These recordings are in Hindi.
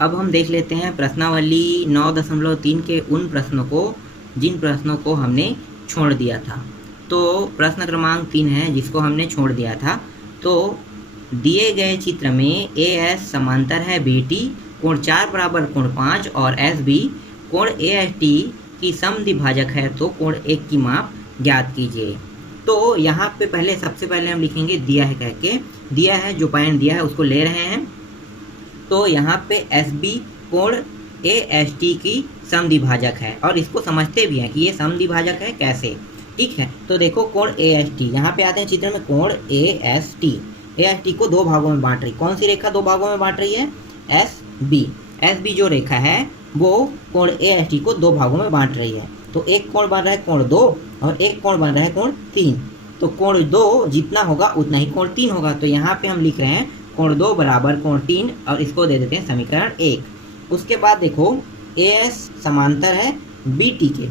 अब हम देख लेते हैं प्रश्नावली 9.3 के उन प्रश्नों को जिन प्रश्नों को हमने छोड़ दिया था। तो प्रश्न क्रमांक 3 है जिसको हमने छोड़ दिया था। तो दिए गए चित्र में ए एस समांतर है बी टी, कोण 4 बराबर कोण 5 और एस बी कोण ए एस टी की समद्विभाजक है, तो कोण 1 की माप ज्ञात कीजिए। तो यहाँ पे सबसे पहले हम लिखेंगे दिया है कह के, दिया है जो पॉइंट दिया है उसको ले रहे हैं। तो यहाँ पे एस बी कोण ए एस टी की समद्विभाजक है और इसको समझते भी हैं कि ये समद्विभाजक है कैसे। ठीक है, तो देखो कोण ए एस टी, यहाँ पे आते हैं चित्र में कोण ए एस टी को दो भागों में बांट रही। कौन सी रेखा दो भागों में बांट रही है? एस बी जो रेखा है वो कोण ए एस टी को दो भागों में बांट रही है। तो एक कोण बन रहा है कोण 2 और एक कोण बन रहा है कोण 3। तो कोण 2 जितना होगा उतना ही कोण 3 होगा। तो यहाँ पे हम लिख रहे हैं कोण 2 बराबर कोण 3 और इसको दे देते हैं समीकरण 1। उसके बाद देखो ए एस समांतर है बी टी के,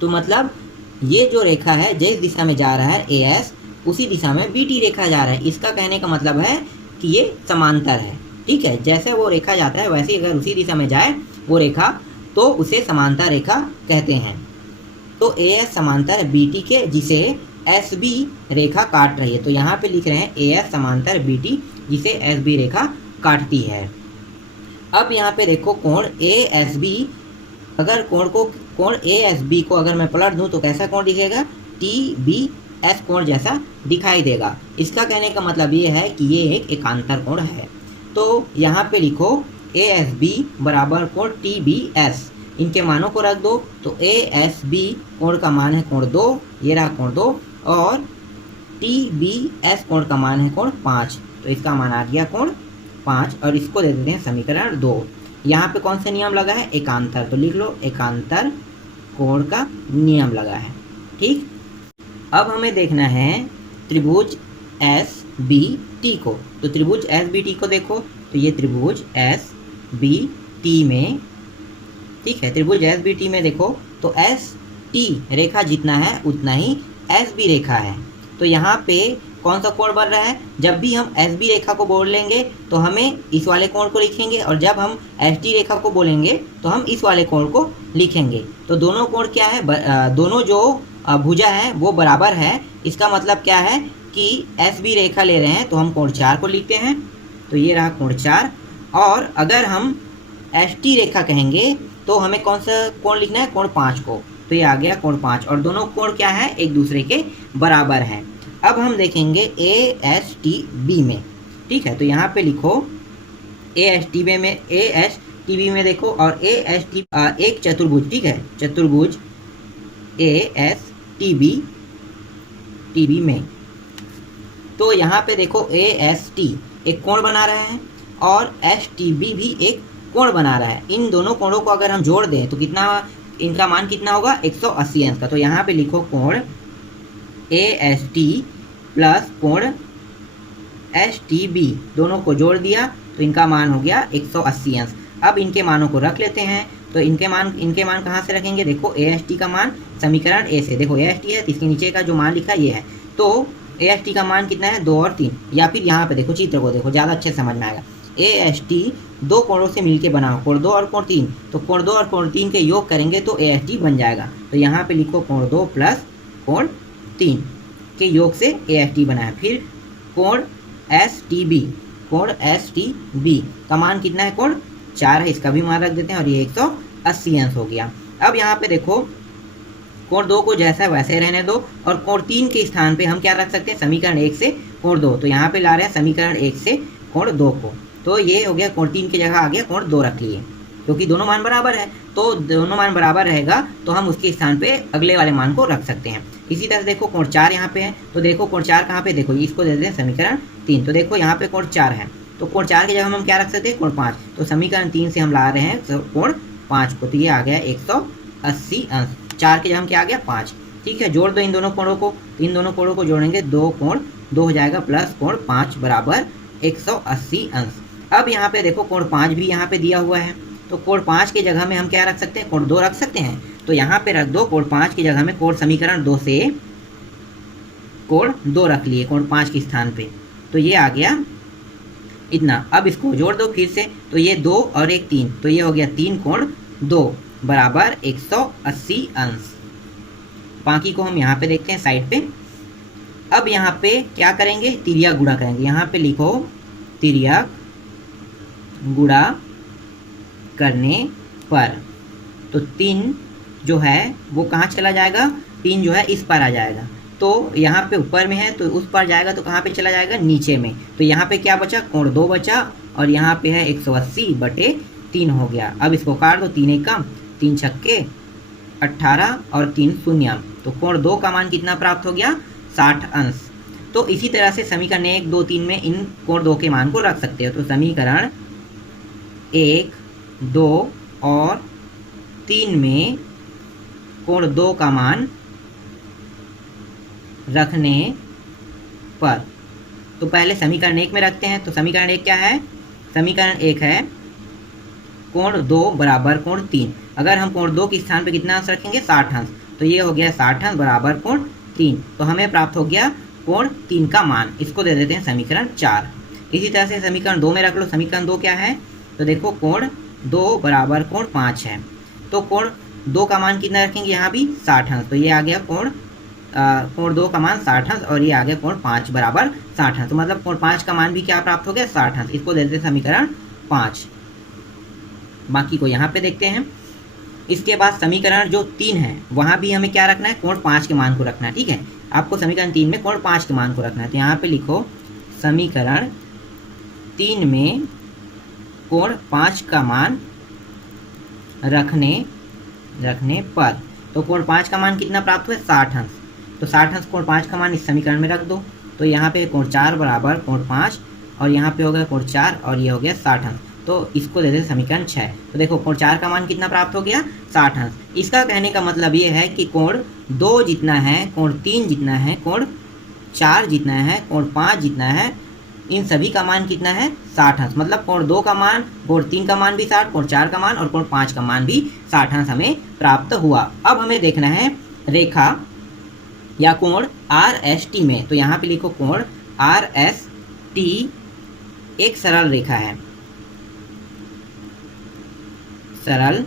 तो मतलब ये जो रेखा है जिस दिशा में जा रहा है ए एस उसी दिशा में बी टी रेखा जा रहा है। इसका कहने का मतलब है कि ये समांतर है। ठीक है, जैसे वो रेखा जाता है वैसे अगर उसी दिशा में जाए वो रेखा तो उसे समांतर रेखा कहते हैं। तो ए एस समांतर है बी टी के जिसे एस बी रेखा काट रही है। तो यहाँ पे लिख रहे हैं ए एस समांतर बी टी जिसे एस बी रेखा काटती है। अब यहाँ पे देखो कोण ए एस बी, अगर कोण ए एस बी को अगर मैं पलट दूँ तो कैसा कोण दिखेगा? टी बी एस कोण जैसा दिखाई देगा। इसका कहने का मतलब ये है कि ये एक एकांतर कोण है। तो यहाँ पे लिखो ए एस बी बराबर कोण टी बी एस, इनके मानों को रख दो। तो ए एस बी कोण का मान है कोण 2, ये रहा कोण 2, और टी बी एस कोण का मान है कोण 5। तो इसका मान आ गया कोण 5 और इसको दे देते हैं समीकरण 2। यहाँ पे कौन सा नियम लगा है? एकांतर। तो लिख लो एकांतर कोण का नियम लगा है। ठीक, अब हमें देखना है त्रिभुज एस बी टी को। तो त्रिभुज एस बी टी को देखो, तो ये त्रिभुज एस बी टी में, ठीक है, त्रिभुज एस बी टी में देखो तो एस टी रेखा जितना है उतना ही एस बी रेखा है। तो यहाँ पे कौन सा कोण बन रहा है? जब भी हम एस बी रेखा को बोल लेंगे तो हमें इस वाले कोण को लिखेंगे, और जब हम एस टी रेखा को बोलेंगे तो हम इस वाले कोण को लिखेंगे। तो दोनों कोण क्या है? दोनों जो भुजा है वो बराबर है। इसका मतलब क्या है कि एस बी रेखा ले रहे हैं तो हम कोण 4 को लिखते हैं। तो ये रहा कोण 4। और अगर हम एस टी रेखा कहेंगे तो हमें कौन सा कोण लिखना है? कोण 5 को। तो ये आ गया कोण 5 और दोनों कोण क्या है? एक दूसरे के बराबर हैं। अब हम देखेंगे ए एस टी बी में। ठीक है, तो यहाँ पे लिखो ए एस टी बी में, ए एस टी बी में देखो, और ए एस टी एक चतुर्भुज, ठीक है, चतुर्भुज ए एस टी बी में। तो यहाँ पे देखो ए एस टी एक कोण बना रहा है और एस टी बी भी एक कोण बना रहा है। इन दोनों कोणों को अगर हम जोड़ दें तो कितना, इनका मान कितना होगा? 180 अंश का। तो यहाँ पे लिखो कोण ए एस टी प्लस कोण एस टी बी, दोनों को जोड़ दिया तो इनका मान हो गया 180 अंश। अब इनके मानों को रख लेते हैं। तो इनके मान कहाँ से रखेंगे? देखो ए एस टी का मान समीकरण ए से, देखो ए एस टी है तो इसके नीचे का जो मान लिखा ये है। तो ए एस टी का मान कितना है? 2 और 3, या फिर यहाँ पे देखो चित्र को देखो ज़्यादा अच्छे समझ में आएगा। ए एस टी दो कोणों से मिलके बना, कोण 2 और कोण 3। तो कोण 2 और कोण 3 के योग करेंगे तो ए एस टी बन जाएगा। तो यहाँ पे लिखो कोण 2 प्लस कोण 3 के योग से ए एस टी बना है। फिर कोण एस टी बी, कोण एस टी बी का मान कितना है? कोण 4 है, इसका भी मान रख देते हैं और ये 180 अंश हो गया। अब यहाँ पे देखो कोण 2 को जैसा वैसे रहने दो और कोण 3 के स्थान पे हम क्या रख सकते हैं? समीकरण 1 से कोण 2। तो यहाँ पे ला रहे हैं समीकरण 1 से कोण 2 को। तो ये हो गया कोण 3 की जगह आ गया कोण 2 रख लिए, क्योंकि दोनों मान बराबर है। तो दोनों मान बराबर रहेगा तो हम उसके स्थान पे अगले वाले मान को रख सकते हैं। इसी तरह से देखो कोण 4 यहाँ पे है, तो देखो कोण 4 कहाँ पे? देखो इसको दे देते हैं समीकरण 3। तो देखो यहाँ पे कोण 4 है, तो कोण 4 की जगह हम क्या रख सकते हैं? कोण 5। तो समीकरण 3 से हम ला रहे हैं कोण 5 को। तो ये आ गया 180 अंश। 4 की जगह हम क्या आ गया? 5। ठीक है, जोड़ दो इन दोनों कोणों को। इन दोनों कोणों को जोड़ेंगे, 2 कोण 2 हो जाएगा प्लस कोण 5 बराबर 180 अंश। अब यहाँ पे देखो कोण 5 भी यहाँ पे दिया हुआ है, तो कोण 5 की जगह में हम क्या रख सकते हैं? कोण 2 रख सकते हैं। तो यहाँ पे रख दो कोण 5 की जगह में, कोण समीकरण 2 से कोण 2 रख लिए कोण 5 के स्थान पे। तो ये आ गया इतना। अब इसको जोड़ दो फिर से, तो ये 2 और एक 3, तो ये हो गया 3 कोण 2 बराबर 180 अंश। बाकी को हम यहाँ पे देखते हैं साइड पे। अब यहाँ पे क्या करेंगे, तिर्यक गुणा करेंगे। यहाँ पे लिखो तिर्यक गुणा करने पर, तो 3 जो है वो कहाँ चला जाएगा, 3 जो है इस पर आ जाएगा, तो यहाँ पे ऊपर में है तो उस पर जाएगा, तो कहाँ पे चला जाएगा, नीचे में। तो यहाँ पे क्या बचा, कोण 2 बचा, और यहाँ पे है 180/3 हो गया। अब इसको काट दो, 3 एक कम, 3 छक्के 18 और 3 शून्य, तो कोण 2 का मान कितना प्राप्त हो गया, 60 अंश। तो इसी तरह से समीकरण 1, 2, 3 में इन कोण 2 के मान को रख सकते हो। तो समीकरण 1, 2 और 3 में कोण 2 का मान रखने पर, तो पहले समीकरण 1 में रखते हैं। तो समीकरण 1 क्या है, समीकरण 1 है कोण 2 बराबर कोण 3। अगर हम कोण 2 के स्थान पे कितना अंश रखेंगे, 60 अंश, तो ये हो गया 60 अंश बराबर कोण 3। तो हमें प्राप्त हो गया कोण 3 का मान। इसको दे देते हैं समीकरण 4। इसी तरह से समीकरण 2 में रख लो। समीकरण 2 क्या है, तो देखो कोण 2 बराबर कोण 5 है, तो कोण 2 का मान कितना रखेंगे, यहाँ भी 60 अंश, तो ये आ गया कोण 2 का मान 60 अंश, और ये आ गया कोण 5 बराबर 60 अंश। तो मतलब कोण 5 का मान भी क्या प्राप्त हो गया, 60 अंश। इसको दे देते हैं समीकरण 5। बाकी को यहाँ पे देखते हैं। इसके बाद समीकरण जो 3 है वहाँ भी हमें क्या रखना है, कोण 5 के मान को रखना है। ठीक है, आपको समीकरण 3 में कोण 5 के मान को रखना है। तो यहाँ पे लिखो समीकरण 3 में कोण 5 का मान रखने पर, तो कोण 5 का मान कितना प्राप्त हुआ, 60 अंश। तो 60 अंश कोण 5 का मान इस समीकरण में रख दो, तो यहाँ पे कोण 4 बराबर कोण 5, और यहाँ पे हो गया कोण 4, और ये हो गया 60 अंश। तो इसको दे देते समीकरण 6। तो देखो कोण 4 का मान कितना प्राप्त हो गया, 60 अंश। इसका कहने का मतलब ये है कि कोण 2 जितना है, कोण 3 जितना है, कोण 4 जितना है, कोण 5 जितना है, इन सभी का मान कितना है, 60 अंश। मतलब कोण 2 का मान, कोण 3 का मान भी 60, कोण 4 का मान और कोण 5 का मान भी 60 अंश हमें प्राप्त हुआ। अब हमें देखना है रेखा या कोण RST में। तो यहाँ पे लिखो कोण RST एक सरल रेखा है, सरल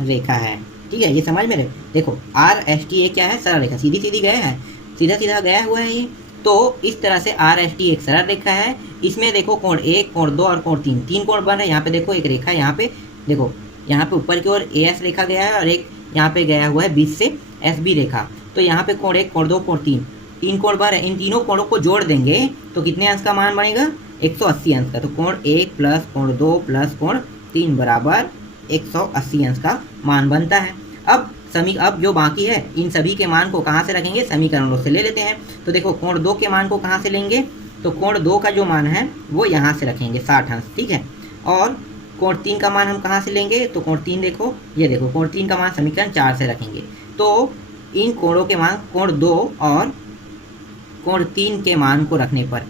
रेखा है। ठीक है, ये समझ में रहे। देखो RST एक क्या है, सरल रेखा, सीधी सीधी गया है, सीधा सीधा गया हुआ है ये। तो इस तरह से RST एक सरल रेखा है। इसमें देखो कोण 1, कोण 2 और कोण 3, 3 कोण बन रहे हैं। यहाँ पे देखो एक रेखा, यहाँ पे देखो, यहाँ पे ऊपर की ओर AS रेखा गया है, और एक यहाँ पे गया हुआ है बीच से SB रेखा। तो यहाँ पे कोण 1, कोण 2, कोण 3, 3 कोण बन रहे हैं। इन तीनों कोणों को जोड़ देंगे तो कितने अंश का मान बनेगा, 180 अंश का। तो कोण 1 प्लस कोण 2 प्लस कोण 3 बराबर 180 अंश का मान बनता है। अब जो बाकी है इन सभी के मान को कहाँ से रखेंगे, समीकरणों से ले लेते हैं। तो देखो कोण 2 के मान को कहाँ से लेंगे, तो कोण 2 का जो मान है वो यहाँ से रखेंगे, 60 अंश। ठीक है, और कोण 3 का मान हम कहाँ से लेंगे, तो कोण 3 देखो, ये देखो कोण 3 का मान समीकरण 4 से रखेंगे। तो इन कोणों के मान, कोण 2 और कोण 3 के मान को रखने पर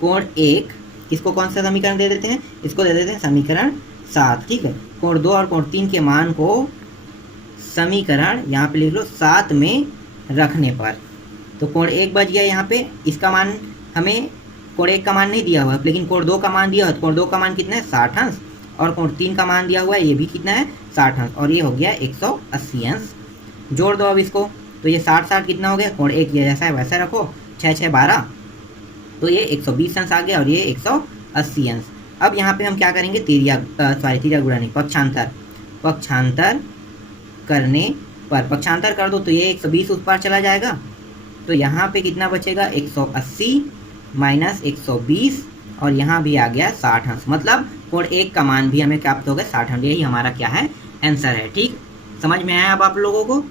कोण 1, इसको कौन सा समीकरण दे देते हैं, इसको दे देते हैं समीकरण 7। ठीक है, कोण 2 और कोण 3 के मान को समीकरण यहाँ पे लिख लो 7 में रखने पर, तो कोण 1 बच गया। यहाँ पे इसका मान हमें, कोण 1 का मान नहीं दिया हुआ है, लेकिन कोण 2 का मान दिया है। कोण 2 का मान कितना है, 60 अंश, और कोण 3 का मान दिया हुआ है, ये भी कितना है, 60 अंश, और ये हो गया 180 अंश। जोड़ दो अब इसको, तो ये 60 कितना हो गया, कोण 1 ये जैसा है वैसा रखो, 6 6 12, तो ये 120 अंश आ गया, और ये 180 अंश। अब यहाँ पे हम क्या करेंगे, तिर्यक गुणा नहीं, पक्षांतर करने पर, पक्षांतर कर दो तो ये 120 उस पर चला जाएगा, तो यहाँ पे कितना बचेगा, 180 माइनस 120, और यहाँ भी आ गया 60 अंश। मतलब कोण 1 का मान भी हमें प्राप्त हो गया 60 अंश। यही हमारा क्या है, आंसर है। ठीक, समझ में आया अब आप लोगों को।